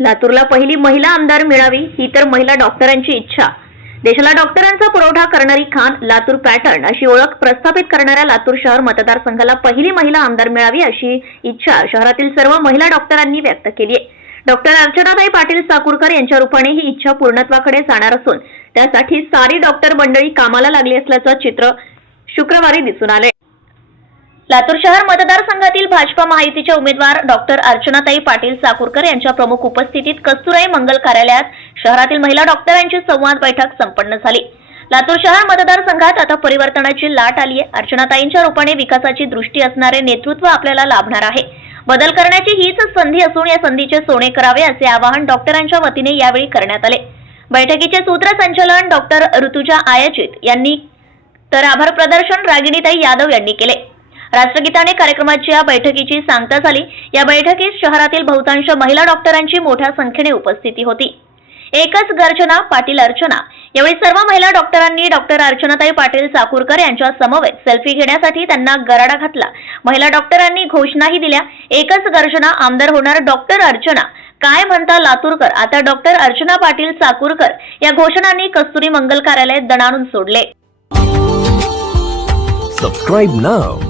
लातूरला पहिली महिला आमदार मिळावी ही तर महिला डॉक्टरांची इच्छा. देशाला डॉक्टरांचा पुरवठा करणारी खान लातूर पॅटर्न अशी ओळख प्रस्थापित करणाऱ्या लातूर शहर मतदारसंघाला पहिली महिला आमदार मिळावी अशी इच्छा शहरातील सर्व महिला डॉक्टरांनी व्यक्त केली आहे. डॉक्टर अर्चनाताई पाटील साकूरकर यांच्या रूपाने ही इच्छा पूर्णत्वाकडे जाणार असून त्यासाठी सारी डॉक्टर मंडळी कामाला लागली असल्याचं चित्र शुक्रवारी दिसून आले लातूर शहर मतदारसंघातील भाजपा महायुतीच्या उमेदवार डॉक्टर अर्चनाताई पाटील साकूरकर यांच्या प्रमुख उपस्थितीत कस्तुराई मंगल कार्यालयात शहरातील महिला डॉक्टरांची संवाद बैठक संपन्न झाली. लातूर शहर मतदारसंघात आता परिवर्तनाची लाट आली आहे. अर्चनाताईंच्या रूपाने विकासाची दृष्टी असणारे नेतृत्व आपल्याला लाभणार आहे. बदल करण्याची हीच संधी असून या संधीचे सोने करावे असे आवाहन डॉक्टरांच्या वतीने यावेळी करण्यात आले. बैठकीचे सूत्रसंचालन डॉक्टर ऋतुजा आयोजित यांनी तर आभार प्रदर्शन रागिणीताई यादव यांनी केले. राष्ट्रगीताने कार्यक्रमाची या बैठकीची सांगता झाली. या बैठकीत शहरातील बहुतांश महिला डॉक्टरांची मोठ्या संख्येने उपस्थिती होती. एकच गर्जना पाटील अर्चना. यावेळी सर्व महिला डॉक्टरांनी डॉक्टर अर्चनाताई पाटील साकूरकर यांच्या समवेत सेल्फी घेण्यासाठी त्यांना गराडा घातला. महिला डॉक्टरांनी घोषणाही दिल्या. एकच गर्जना आमदार होणार डॉक्टर अर्चना. काय म्हणता लातूरकर? आता डॉक्टर अर्चना पाटील साकूरकर या घोषणांनी कस्तुरी मंगल कार्यालय दणाणून सोडले. Subscribe now